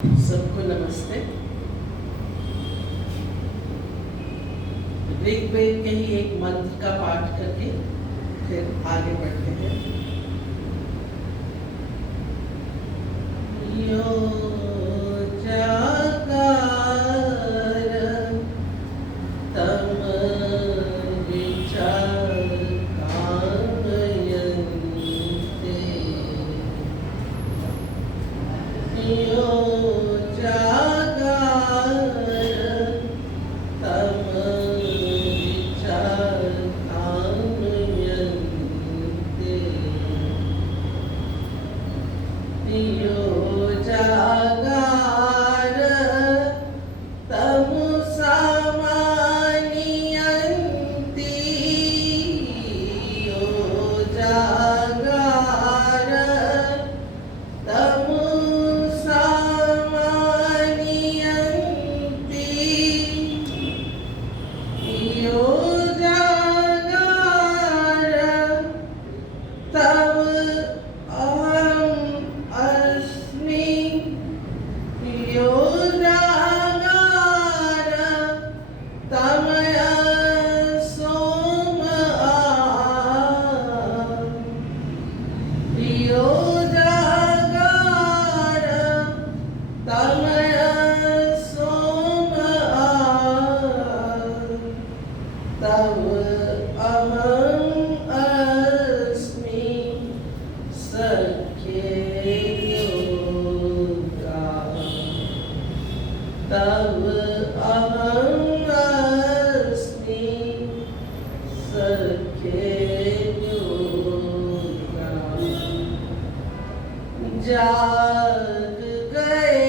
सबको नमस्ते। ऋग्वेद के ही एक मंत्र का पाठ करके फिर आगे बढ़ते हैं। यो जाकार तम विचार कामयन्ते। यो जाग गए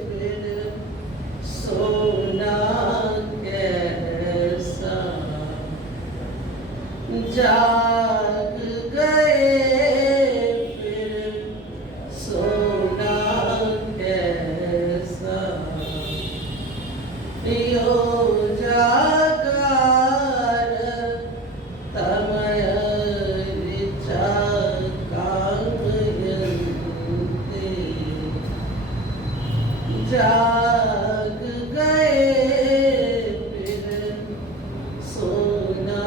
फिर सोना कैसा, जाग गए फिर सोना कैसा। यो जागार तमय ऋचा कामयन्ते। जाग गए फिर सोना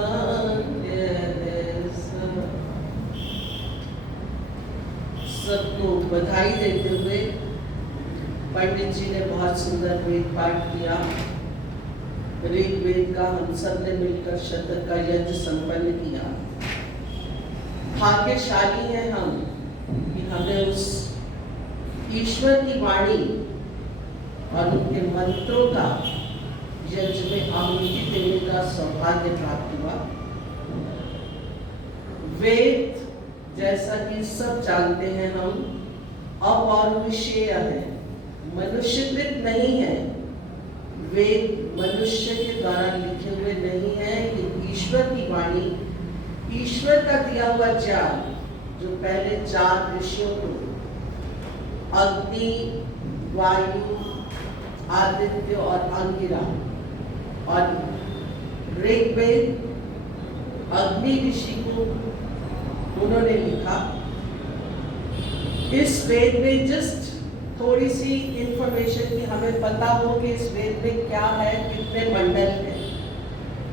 कैसा। सबको बधाई देते हुए पंडित जी ने बहुत सुंदर वेद पाठ किया। ऋग्वेद का हम सब ने मिलकर शतक का यज्ञ संपन्न किया। भाग्यशाली हैं हम कि हमें उस ईश्वर की वाणी और उनके मंत्रों का यज्ञ में आहुति देने का सौभाग्य प्राप्त हुआ। वेद जैसा कि सब जानते हैं हम अपौरुषेय है, मनुष्यकृत नहीं है। वेद मनुष्य के द्वारा लिखे हुए नहीं है। ये ईश्वर की वाणी, ईश्वर का दिया हुआ ज्ञान जो पहले 4 ऋषियों को अग्नि, वायु, आदित्य और अंगिरा, और ऋग्वेद अग्नि ऋषि को उन्होंने लिखा। इस वेद में जस्ट थोड़ी सी इंफॉर्मेशन की हमें पता हो कि इस वेद में क्या है, कितने मंडल हैं।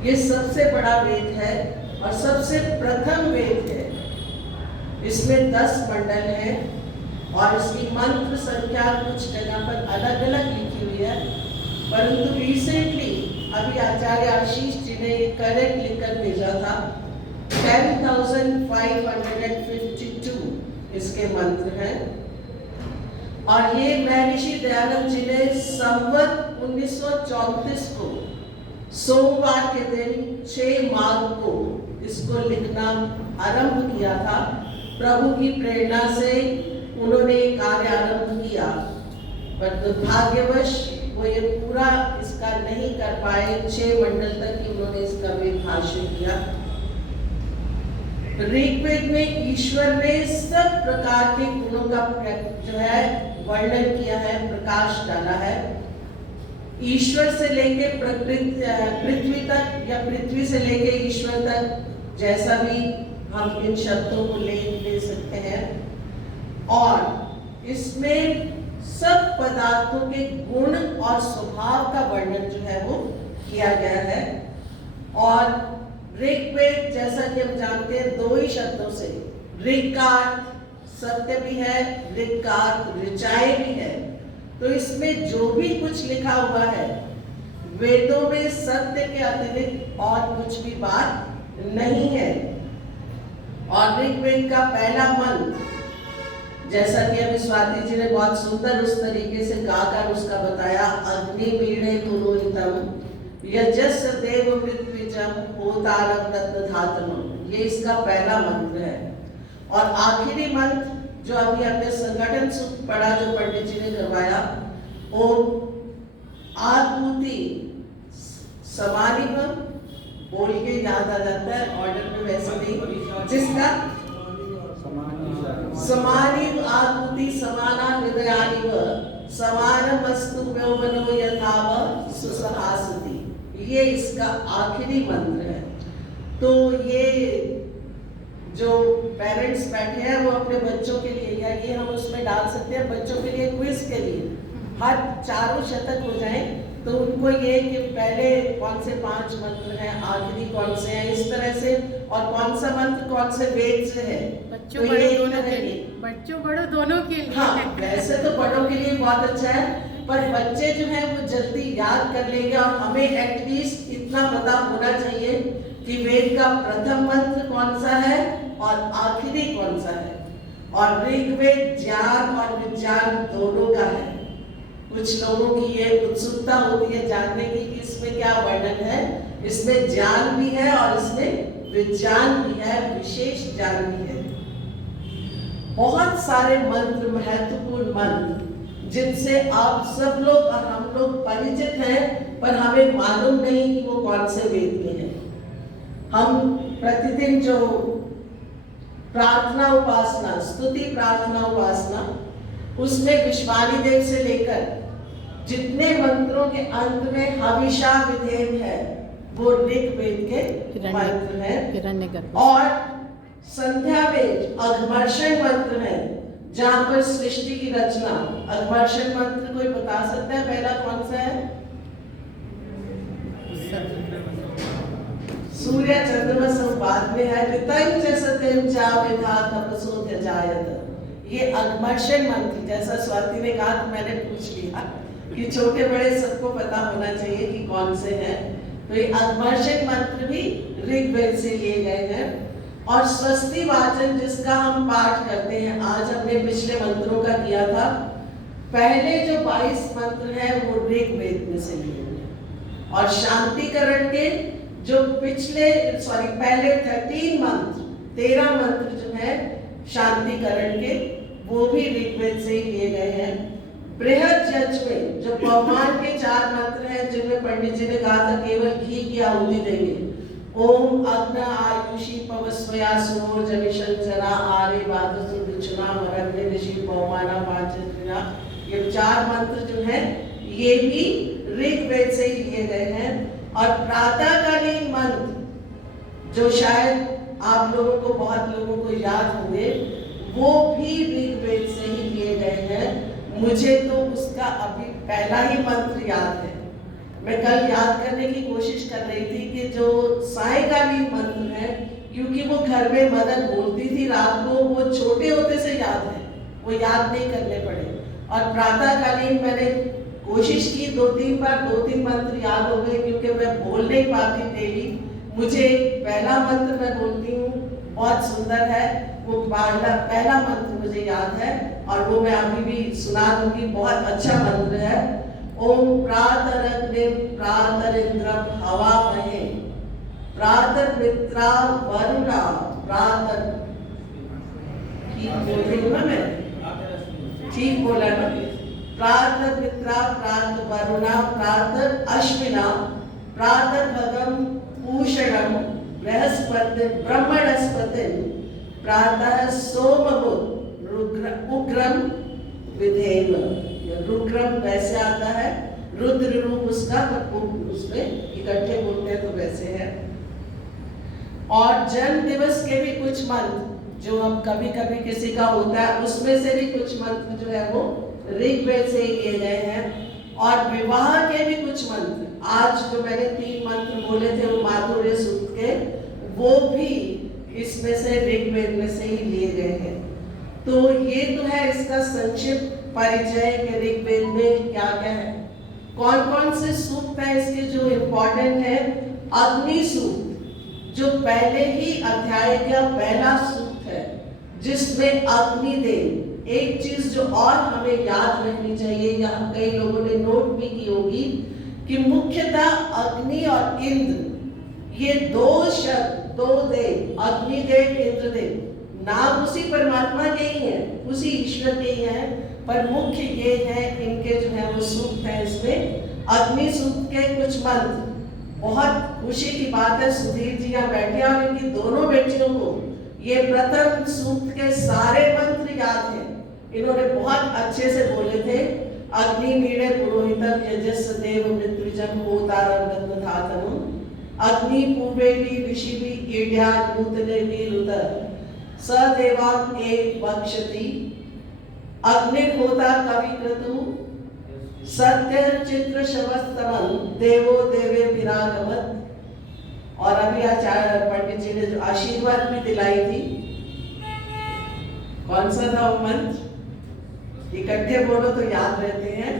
ये सबसे बड़ा वेद है और सबसे प्रथम वेद है। इसमें 10 मंडल हैं और इसकी मंत्र संख्या कुछ जगह पर अलग अलग लिखी हुई है, परंतु रिसेंटली अभी आचार्य आशीष जी ने ये करेक्ट लिखकर भेजा था। 10,552 इसके मंत्र हैं और ये महर्षि दयानंद जी ने संवत 1934 को सोमवार के दिन 6 माघ को इसको लिखना आरंभ किया था। प्रभु की प्रेरणा से उन्होंने कार्य आरंभ किया, पर दुर्भाग्यवश वो ये पूरा इसका नहीं कर पाए। 6 मंडल तक ही उन्होंने इसका वेद भाष्य किया। ऋग्वेद में ईश्वर ने सब प्रकार के गुणों का जो है वर्णन किया है, प्रकाश डाला है। ईश्वर से लेके पृथ्वी तक या पृथ्वी से लेके ईश्वर तक, जैसा भी हम इन शब्दों को ले सकते हैं। और इसमें सब पदार्थों के गुण और स्वभाव का वर्णन जो है वो किया गया है। और ऋग्वेद जैसा कि हम जानते हैं 2 ही शब्दों से, ऋग का अर्थ सत्य भी है, ऋग का अर्थ ऋचाएं भी है। तो इसमें जो भी कुछ लिखा हुआ है वेदों में सत्य के अतिरिक्त और कुछ भी बात नहीं है। और ऋग्वेद का पहला मंत्र, जैसा कि अभी स्वाति जी ने बहुत सुंदर उस तरीके से गाकर उसका बताया, अग्नि मीणे पुरोहितम यजस्य देव मृत्युजम होतारम रत्न धातम, ये इसका पहला मंत्र है। और आखिरी मंत्र जो अभी हमने संगठन सूत्र पढ़ा, जो पंडित जी ने करवाया, ओम आत्मूति समानिव, बोल के याद आ जाता है, ऑर्डर में वैसे नहीं, जिसका समानिव आत्मूति समाना हृदयानिव समानमस्तु व्योमनो यथाव सुसहासति, ये इसका आखिरी मंत्र है। तो ये जो पेरेंट्स बैठे हैं वो अपने बच्चों के लिए, या ये हम उसमें डाल सकते हैं बच्चों के लिए क्विज के लिए, हर चारों शतक हो जाएं तो उनको ये कि पहले कौन से 5 मंत्र हैं, आखिरी कौन से हैं, इस तरह से, और कौन सा मंत्र कौन से वेद से है। बच्चों बड़ों दोनों के लिए, बच्चों बड़ों दोनों के लिए। हाँ, वैसे तो बड़ों के लिए बहुत अच्छा है, पर बच्चे जो है वो जल्दी याद कर लेंगे। और हमें एटलीस्ट इतना पता होना चाहिए कि वेद का प्रथम मंत्र कौन सा है और आखिरी कौन सा है। और ऋग्वेद ज्ञान और विज्ञान दोनों का है। कुछ लोगों की ये उत्सुकता होती है जानने की कि इसमें क्या वर्णन है। इसमें ज्ञान भी है और इसमें विज्ञान भी है, विशेष ज्ञान भी है। बहुत सारे मंत्र, महत्वपूर्ण मंत्र, जिनसे आप सब लोग और हम लोग परिचित हैं, पर हमें मालूम नहीं कि वो कौन से वेद के हैं। हम प्रतिदिन जो प्रार्थना उपासना, स्तुति प्रार्थना उपासना, उसमें विश्वानी देव से लेकर जितने मंत्रों के अंत में हविषा विधेय है वो ऋग्वेद के मंत्र हैं। और संध्या वेद अघमर्षण मंत्र है, जहाँ पर सृष्टि की रचना। अघमर्षण मंत्र कोई बता सकता है पहला कौन सा है? सूर्य चंद्रमा संवाद में है, ऋतंच सत्यं च विधा तपसो त्यजायत। ये अघमर्षण मंत्र, जैसा स्वाति ने कहा तो मैंने पूछ लिया कि छोटे बड़े सबको पता होना चाहिए कि कौन से हैं। तो ये अघमर्षण मंत्र भी ऋग्वेद से लिए गए हैं। और स्वस्ति वाचन जिसका हम पाठ करते हैं, आज हमने पिछले मंत्रों का किया था, पहले जो 22 मंत्र हैं वो ऋग्वेद में से लिए हैं। और शांतिकरण के जो पहले 13 मंत्र जो है शांतिकरण के, वो भी ऋग्वेद से ही लिए गए हैं। बृहद यज्ञ में जो पवमान के 4 मंत्र हैं, जिनमें पंडित जी ने कहा था केवल घी की आहुति देंगे, ओम अग्न आयुषी पवस्वया सुमो जनिशन जरा आरे बादसु विचुना मरग्ने ऋषि पवमाना पांचत्रिना, ये 4 मंत्र जो हैं ये भी ऋग्वेद से ही लिए गए हैं। और प्रातःकालीन मंत्र जो शायद आप लोगों को, बहुत लोगों को याद होंगे, वो भी ऋग्वेद से ही लिए गए हैं। मुझे तो उसका अभी पहला ही मंत्र याद है। मैं कल याद करने की कोशिश कर रही थी कि जो सायंकालीन मंत्र है, क्योंकि वो घर में मदर बोलती थी रात को, वो छोटे होते से याद है, वो याद नहीं करने पड़े। और प्रातःकालीन मैंने कोशिश की 2-3 बार, 2-3 मंत्र याद हो गए, क्योंकि मैं बोल नहीं पाती डेली। मुझे पहला मंत्र मैं बोलती हूँ, बहुत सुंदर है वो, पहला मंत्र मुझे याद है और वो मैं अभी भी सुना दूंगी, बहुत अच्छा मंत्र है। ओम प्रातरग्निं प्रातरिंद्रं हवामहे प्रातर्मित्रा वरुणा प्रातर, ठीक बोल रही हूँ मैं? ठीक बोला ना? प्रातर्मित्रा प्रात वरुणा प्रातर अश्विना प्रातर भगम पूषणम बृहस्पति ब्रह्मणस्पति प्रातः सोममुद उग्रम विधेम। रुद्रम वैसे आता है, रुद्र रूप उसका, उसमें इकट्ठे बोलते हैं तो वैसे है। और जन्म दिवस के भी कुछ मंत्र जो हम कभी कभी किसी का होता है, उसमें से भी कुछ मंत्र जो है वो ऋग्वेद से ही लिए गए हैं। और विवाह के भी कुछ मंत्र, आज जो मैंने 3 मंत्र बोले थे वो माधुर्य सूक्त के, वो भी इसमें से ऋग्वेद में से ही लिए गए हैं। तो ये तो है इसका संक्षिप्त परिचय कि ऋग्वेद में क्या क्या है। कौन कौन से सूक्त है इसके जो इम्पोर्टेंट है। अग्नि सूक्त जो पहले ही अध्याय का पहला सूक्त है, जिसमें अग्निदेव, एक चीज जो और हमें याद रखनी चाहिए, या कई लोगों ने नोट भी की होगी कि मुख्यतः अग्नि और इंद्र, ये 2 शब्द, 2 देव, अग्निदेव इंद्रदेव, नाम उसी परमात्मा के ही हैं, उसी ईश्वर के ही हैं, पर मुख्य ये है इनके जो है वो सूक्त है। इसमें अग्नि सूक्त के कुछ मंत्र, बहुत खुशी की बात है सुधीर जी यहाँ बैठे और इनकी दोनों बेटियों को ये प्रथम सूक्त के सारे मंत्र याद हैं। इन्होंने बहुत अच्छे से बोले थे। अग्नि मीड़े पुरोहितम यजस देव मृत्युजम होतारम रत्नधातनम अग्नि पूर्वेली ऋषिवि ईड्या नूतने नीरुतर सदेवाम एक बक्षति अग्निहोता कविक्रतु सत्य चित्र शवस्तमन देवो देवे विरागमत। और अभी आचार्य पंडित जी ने जो आशीर्वाद भी दिलाई थी, कौन सा था वो मंत्र, इकट्ठे बोलो तो याद रहते हैं।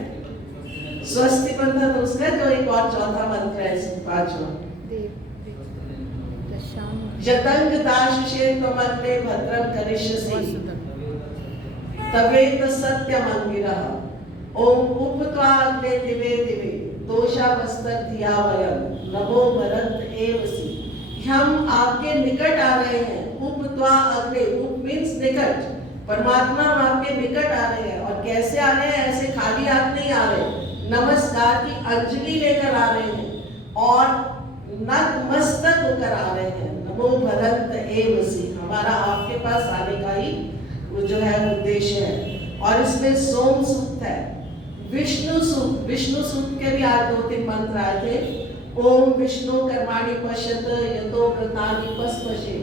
स्वस्ति बंधन तो उसका जो एक और चौथा मंत्र है, इसमें 5वां यतंग दाशे त्वमग्ने भद्रम करिष्यसि तवेत सत्यमंगिरः ओम उपत्वा अग्ने दिवे दिवे दोषावस्तर धिया वयम नमो भरत एवसी। हम आपके निकट आ रहे हैं। उपत्वा अग्ने, उप मीन्स निकट, परमात्मा हम आपके निकट आ रहे हैं। और कैसे आ रहे हैं, ऐसे खाली हाथ नहीं आ रहे, नमस्कार की अंजलि लेकर आ रहे हैं और नतमस्तक होकर आ रहे हैं। नमो भरत एवसी, हमारा आपके पास आने का ही वो जो है उद्देश्य है। और इसमें सोम सूक्त है, विष्णु सूक्त, विष्णु सूक्त के भी आज 2-3 मंत्र आए थे। ओम विष्णु कर्माणि पश्यत यतो व्रतानि पस्पशे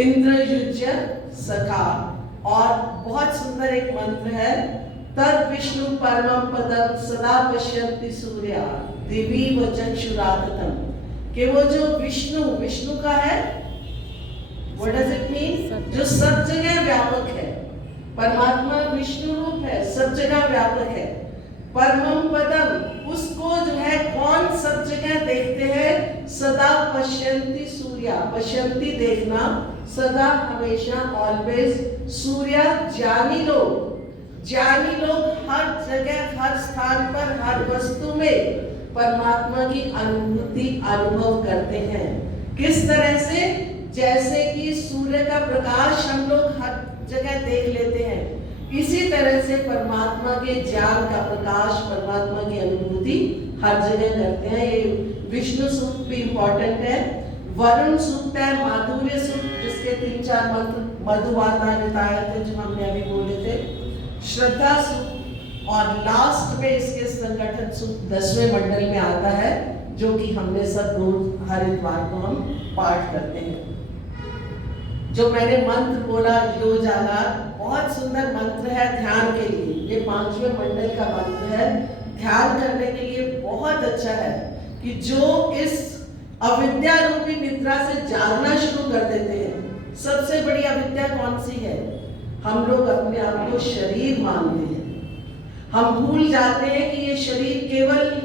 इंद्र युज्य सखा। और बहुत सुंदर एक मंत्र है, तद विष्णु परमं पदम सदा पश्यन्ति सूर्या दिवी व चक्षुराततम, कि वो जो विष्णु, विष्णु का है, व्हाट डज इट मीन, जो सब जगह व्यापक है। परमात्मा विष्णु रूप है, सब जगह व्यापक है। परमं पदम, उसको जो है कौन सब जगह देखते हैं, सदा पश्यन्ति सूर्या, पश्यन्ति देखना, सदा हमेशा ऑलवेज, सूर्या ज्ञानी लोग, ज्ञानी लोग हर जगह हर स्थान पर हर वस्तु में परमात्मा की अनुभूति अनुभव करते हैं। किस तरह से, जैसे कि सूर्य का प्रकाश हम लोग हर जगह देख लेते हैं, इसी तरह से परमात्मा के ज्ञान का प्रकाश, परमात्मा की अनुभूति हर जगह करते हैं। ये विष्णु सूक्त भी इंपॉर्टेंट है। वरुण सूक्त है, माधुर्य सूक्त, जिसके 3-4 मंत्र मधुवाता थे जो हमने अभी बोले थे, श्रद्धा सूक्त, और लास्ट में इसके संगठन सूक्त 10वें मंडल में आता है, जो कि हमने सब रोज हर इतवार को हम पाठ करते हैं। जो मैंने मंत्र बोला योजाला, बहुत सुंदर मंत्र है ध्यान के लिए। ये 5वें मंडल का मंत्र है, ध्यान करने के लिए बहुत अच्छा है। कि जो इस अविद्या रूपी निद्रा से जागना शुरू कर देते हैं। सबसे बड़ी अविद्या कौन सी है, हम लोग अपने आप को शरीर मानते हैं। हम भूल जाते हैं कि ये शरीर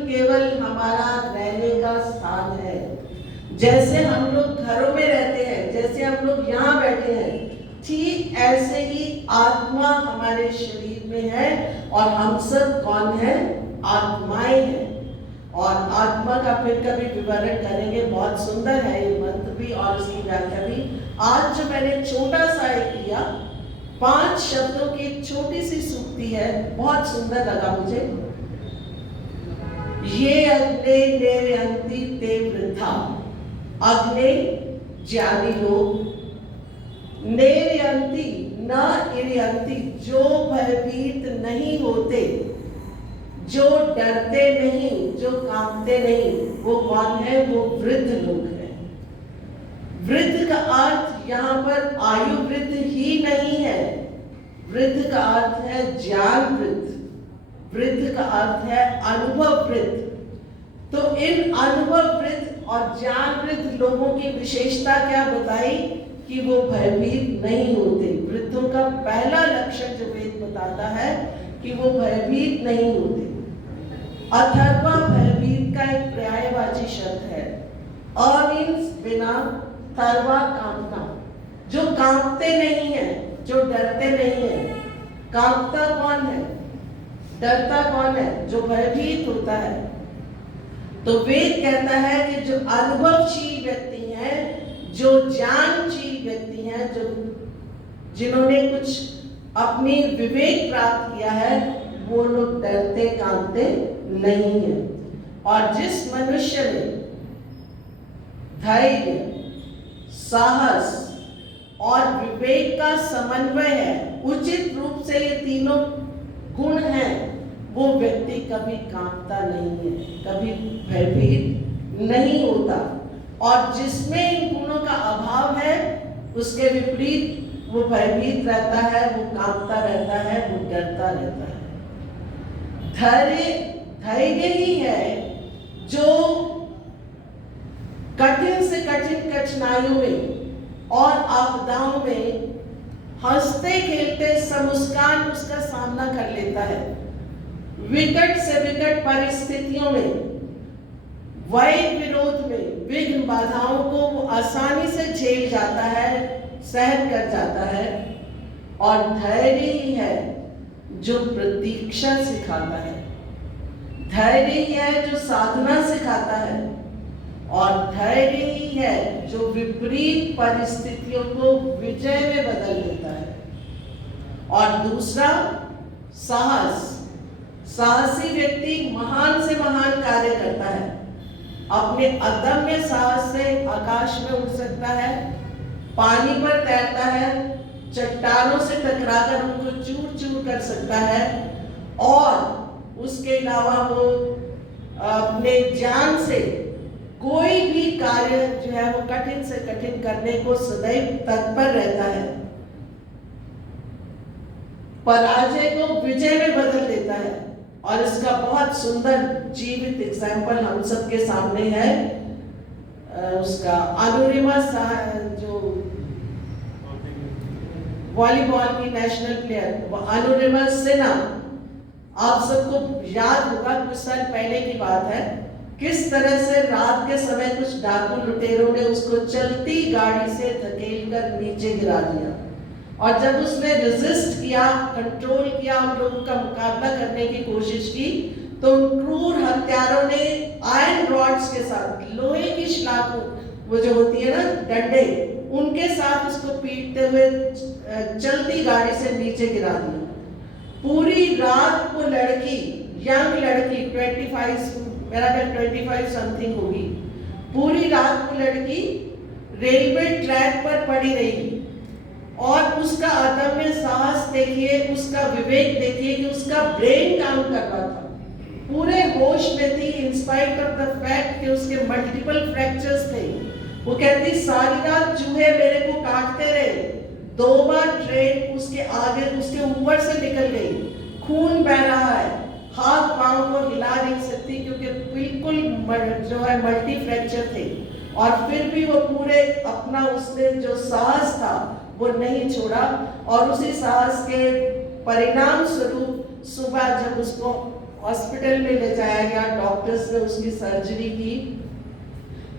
केवल हमारा रहने का स्थान है। जैसे हम लोग घरों में रहते हैं, जैसे हम लोग यहाँ बैठे हैं, ठीक ऐसे ही आत्मा हमारे शरीर में है। और हम सब कौन है, आत्माएं हैं। और आत्मा का फिर कभी विवरण करेंगे, बहुत सुंदर है ये मंत्र भी और इसकी व्याख्या भी। आज जो मैंने छोटा सा एक किया, 5 शब्दों की एक छोटी सी सूक्ति है, बहुत सुंदर लगा मुझे। ये अग्ने नेरयन्ति ते वृथा, अग्ने ज्ञानी लोग, नेरयन्ति न इरयन्ति, जो भयभीत नहीं होते, जो डरते नहीं, जो कांपते नहीं, वो कौन है, वो वृद्ध लोग हैं। वृद्ध का अर्थ यहाँ पर आयु वृद्ध ही नहीं है, वृद्ध का अर्थ है ज्ञान वृद्ध, वृद्ध का अर्थ है अनुभव वृद्ध। तो इन अनुभव वृद्ध और ज्ञान वृद्ध लोगों की विशेषता क्या बताई कि वो भयभीत नहीं होते। वृद्धों का पहला लक्षण जो वेद बताता है कि वो भयभीत नहीं होते। अथर्वा भयभीत का एक पर्यायवाची शब्द है। मीन्स बिना, थर्वा कांपना, जो कांपते नहीं है, जो डरते नहीं है। कांपता कौन है, डरता कौन है, जो भयभीत होता है। तो वेद कहता है कि जो अनुभवशील व्यक्ति हैं, जो ज्ञानशील व्यक्ति हैं, जो जिन्होंने कुछ अपनी विवेक प्राप्त किया है, वो लोग डरते कांपते नहीं है। और जिस मनुष्य में धैर्य, साहस और विवेक का समन्वय है, उचित रूप से ये तीनों गुण हैं, वो व्यक्ति कभी कांपता नहीं है, कभी भयभीत नहीं होता। और जिसमें इन गुणों का अभाव है, उसके विपरीत वो भयभीत रहता है, वो कांपता रहता है, वो डरता रहता है। धैर्य ही है जो कठिन से कठिन कठिनाइयों में और आपदाओं में हंसते खेलते समुस्कान उसका सामना कर लेता है। विकट से विकट परिस्थितियों में, वायु विरोध में, विघ्न बाधाओं को वो आसानी से झेल जाता है, सहन कर जाता है। और धैर्य ही है जो प्रतीक्षा सिखाता है, धैर्य ही है जो साधना सिखाता है, और धैर्य ही है जो विपरीत परिस्थितियों को विजय में बदल देता है। और दूसरा साहस, साहसी व्यक्ति महान से महान कार्य करता है। अपने अदम्य साहस से आकाश में उड़ सकता है, पानी पर तैरता है, चट्टानों से टकराकर उनको चूर चूर कर सकता है, और उसके अलावा वो अपने ज्ञान से कोई भी कार्य जो है वो कठिन से कठिन करने को सदैव तत्पर रहता है, पराजय को विजय में बदल देता है। और इसका बहुत सुंदर जीवित एग्जाम्पल हम सबके सामने है। उसका अनुरिमा जो वॉलीबॉल की नेशनल प्लेयर अनुरिमा सिन्हा, आप सबको याद होगा कुछ साल पहले की बात है, किस तरह से रात के समय कुछ डाकू लुटेरों ने उसको चलती गाड़ी से धकेलकर नीचे गिरा दिया। और जब उसने रेजिस्ट किया, कंट्रोल किया, उन लोगों का मुकाबला करने की कोशिश की, तो उन क्रूर हत्यारों ने आयरन रॉड्स के साथ, लोहे की सलाखों, वो जो होती है ना डंडे, उनके साथ उसको पीटते हुए चलती गाड़ी से नीचे गिरा दिया। पूरी रात वो लड़की, यंग लड़की 25, मेरा ख्याल 25 समथिंग होगी, पूरी रात वो लड़की रेलवे ट्रैक पर पड़ी रही। और उसका अदम्य साहस देखिए, उसका विवेक देखिए कि उसका ब्रेन काम कर रहा था, पूरे होश में थी, in spite of the fact कि उसके मल्टीपल फ्रैक्चर्स थे। वो कहती सारी रात चूहे मेरे को काटते रहे, 2 बार ट्रेन उसके आगे, उसके ऊपर से निकल गई, खून बह रहा है, हाथ पांव को हिला नहीं सकती क्योंकि बिल्कुल जो है मल्टी फ्रैक्चर थे। और फिर भी वो पूरे अपना उसने जो साहस था वो नहीं छोड़ा। और उसी साहस के परिणाम स्वरूप सुबह जब उसको हॉस्पिटल में ले जाया गया, डॉक्टर्स ने उसकी सर्जरी की,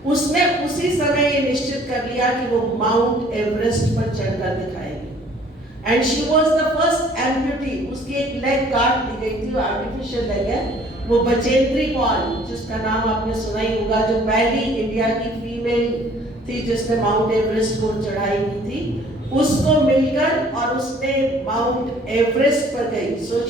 उसने उसी समय ये निश्चित कर लिया कि वो माउंट एवरेस्ट पर चढ़कर दिखाएगी। And she was the first amputee. उसकी एक लेग काट दी गई थी, वो आर्टिफिशियल लेग है, वो बचेंद्री पॉल, जिसका नाम आपने सुना ही होगा, जो पहली इंडिया की फीमेल थी जिसने माउंट एवरेस्ट को चढ़ाई की थी, उसको मिलकर और उसने माउंट एवरेस्ट पर गई। So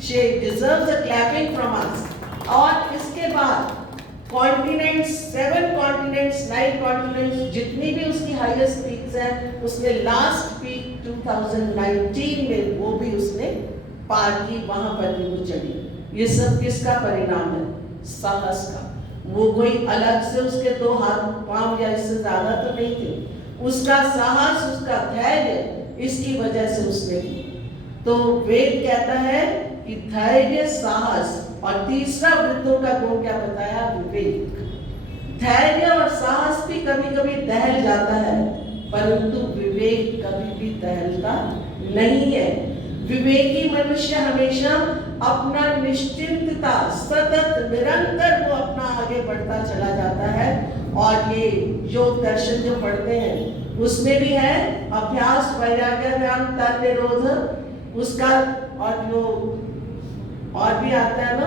she deserves a clapping from us. और इसके बाद कॉन्टिनेंट्स, 7 कॉन्टिनेंट्स, 9 कॉन्टिनेंट्स, जितनी भी उसकी हाईएस्ट पीक्स हैं, उसने लास्ट पीक 2019 में वो भी उसने पार की, वहां पर भी वो चढ़ी। ये सब किसका परिणाम है? साहस का। वो कोई अलग से उसके 2 हाथ पांव या इससे ज्यादा तो नहीं थे, उसका साहस, उसका धैर्य, इसकी वजह से उसने की। तो वेद कहता है कि धैर्य, साहस, और तीसरा वृद्धों का गुण क्या बताया? विवेक। धैर्य और साहस भी कभी कभी दहल जाता है, परंतु विवेक कभी भी दहलता नहीं है। विवेकी मनुष्य हमेशा अपना निश्चिंतता, सतत निरंतर वो अपना आगे बढ़ता चला जाता है। और ये योग दर्शन जो पढ़ते हैं उसमें भी है अभ्यास, वैराग्य, ज्ञान, तन निरोध, उसका और जो और भी आता है ना,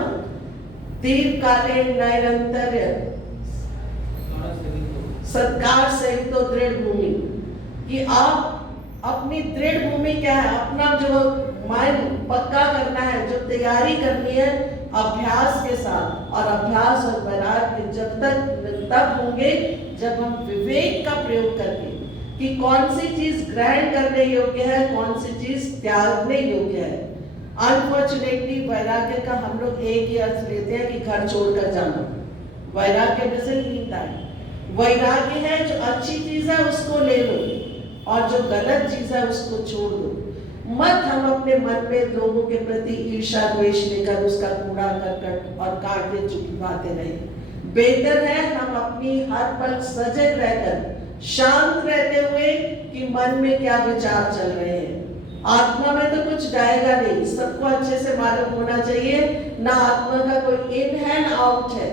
तीर काले नैरंतर्य सत्कार सहित तो दृढ़ भूमि, कि आप अपनी दृढ़ भूमि क्या है? अपना जो माइंड पक्का करना है, जो तैयारी करनी है अभ्यास के साथ। और अभ्यास और वैराग्य जब तब होंगे जब हम विवेक का प्रयोग करके कि कौन सी चीज ग्रहण करने योग्य है, कौन सी चीज त्यागने योग्य है। अनफॉर्चुनेटली वैराग्य का हम लोग एक ही अर्थ लेते हैं कि घर छोड़कर जाना। वैराग्य डजंट मीन दैट। वैराग्य है जो अच्छी चीज है उसको ले लो और जो गलत चीज है उसको छोड़ दो। मत हम अपने मन में लोगों के प्रति ईर्ष्या द्वेष लेकर उसका कूड़ा करकट और काटते चुपवाते रहे। बेहतर है हम अपनी हर पल सजग रहकर शांत रहते हुए कि मन में क्या विचार चल रहे हैं। आत्मा में तो कुछ जाएगा नहीं, सबको अच्छे से मालूम होना चाहिए ना आत्मा का कोई इन है ना आउट है।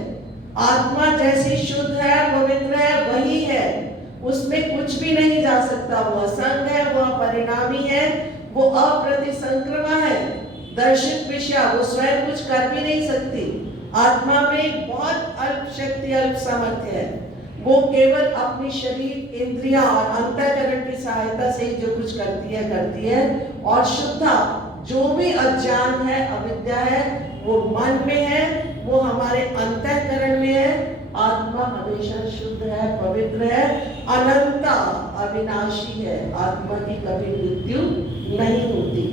आत्मा जैसी शुद्ध है, पवित्र है, वही है, उसमें कुछ भी नहीं जा सकता। वो असंग है, वो अपरिणामी है, वो अप्रतिसंक्रमा है, दर्शित विषय, वो स्वयं कुछ कर भी नहीं सकती। आत्मा में बहुत अल्प शक्ति, अल्प सामर्थ्य है। वो केवल अपनी शरीर, इंद्रियां और अंतःकरण की सहायता से ही जो कुछ करती है। और शुद्धता, जो भी अज्ञान है, अविद्या है, वो मन में है, वो हमारे अंतःकरण में है। आत्मा हमेशा शुद्ध है, पवित्र है, अनंता, अविनाशी है। आत्मा की कभी मृत्यु नहीं होती।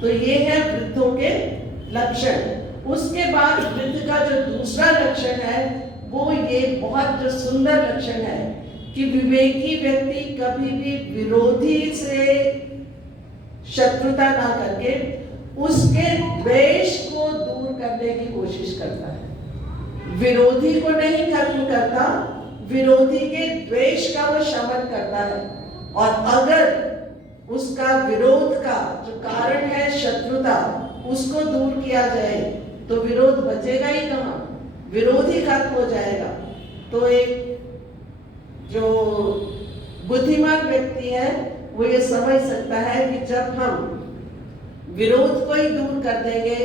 तो ये है वृद्धों के लक्षण। उसके बाद वृद्ध का जो दूसरा लक्षण है वो ये बहुत जो सुंदर लक्षण है कि विवेकी व्यक्ति कभी भी विरोधी से शत्रुता ना करके उसके द्वेष को दूर करने की कोशिश करता है। विरोधी को नहीं खत्म करता, विरोधी के द्वेष का वो शमन करता है। और अगर उसका विरोध का जो कारण है शत्रुता, उसको दूर किया जाए तो विरोध बचेगा ही कहाँ, विरोध ही खत्म हो जाएगा। तो एक जो बुद्धिमान व्यक्ति है वो ये समझ सकता है कि जब हम विरोध को ही दूर कर देंगे,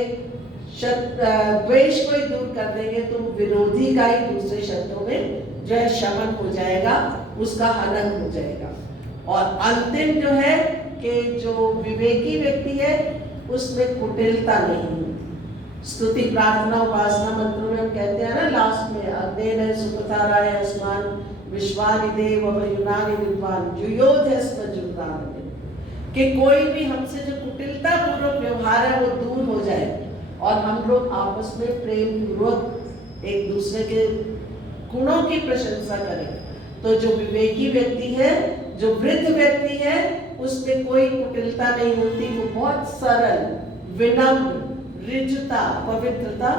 द्वेष को ही दूर कर देंगे, तो विरोधी का ही दूसरे शब्दों में जो है शमन हो जाएगा, उसका हनन हो जाएगा। और अंतिम जो है कि जो विवेकी व्यक्ति है उसमें कुटिलता नहीं होती। स्तुति, प्रार्थना, उपासना मंत्रों में हम कहते हैं ना लास्ट में, अग्नेन सुपथाराय अस्मान विश्वानि देव वयुनानि विद्वान जुयोधे स्म जुर्दान, कि कोई भी हमसे जो कुटिलता पूर्वक व्यवहार है वो दूर हो जाए और हम लोग आपस में प्रेम पूर्वक एक दूसरे के गुणों की प्रशंसा करें। तो जो विवेकी व्यक्ति है, जो वृद्ध व्यक्ति है, उसमें कोई कुटिलता नहीं होती। वो बहुत सरल, विनम्र, ऋजुता, पवित्रता,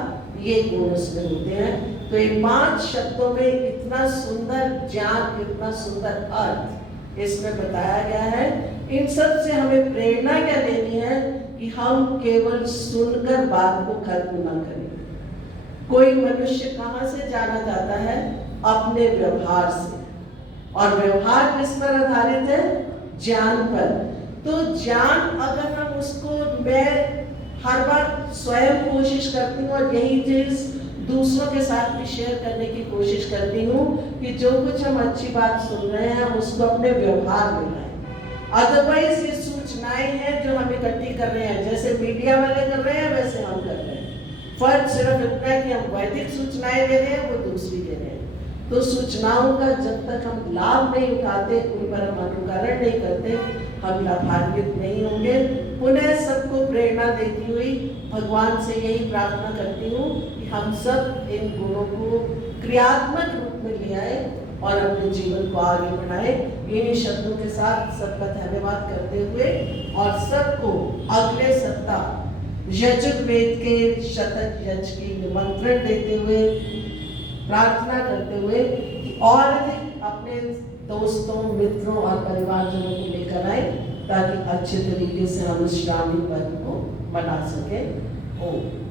ये गुण उसमें होते हैं। तो ये 5 शब्दों में इतना सुंदर ज्ञान, इतना सुंदर अर्थ इसमें बताया गया है। इन सब से हमें प्रेरणा क्या लेनी है कि हम केवल सुनकर बात को खत्म ना करें। कोई मनुष्य कहाँ से जाना जाता है? अपने व्यवहार से। और व्यवहार किस पर आधारित है? ज्ञान पर। तो ज्ञान अगर हम उसको, मैं हर बार स्वयं कोशिश करती हूँ और यही चीज दूसरों के साथ भी शेयर करने की कोशिश करती हूँ कि जो कुछ हम अच्छी बात सुन रहे हैं हम उसको अपने व्यवहार में लाएं। अदरवाइज ये सूचनाएं हैं जो हम इकट्ठी कर रहे हैं, जैसे मीडिया वाले कर रहे हैं वैसे हम कर रहे हैं। फर्क सिर्फ इतना है कि हम वैदिक सूचनाएं दे रहे हैं, वो दूसरी दे रहे हैं। तो सूचनाओं का जब तक हम लाभ नहीं उठाते, उन पर हम अनुकरण नहीं करते, हम लाभान्वित नहीं होंगे। पुनः सबको प्रेरणा देती हुई भगवान से यही प्रार्थना करती हूँ कि हम सब इन गुणों को क्रियात्मक रूप में ले आए और अपने जीवन को आगे बढ़ाए। इन्हीं शब्दों के साथ सबका धन्यवाद करते हुए और सबको अगले सप्ताह यजुर्वेद के शतक यज्ञ की निमंत्रण देते हुए, प्रार्थना करते हुए कि और अधिक अपने दोस्तों, मित्रों और परिवारजनों को लेकर आए ताकि अच्छे तरीके से हम इस श्रावणी पर्व को मना सके। ओम।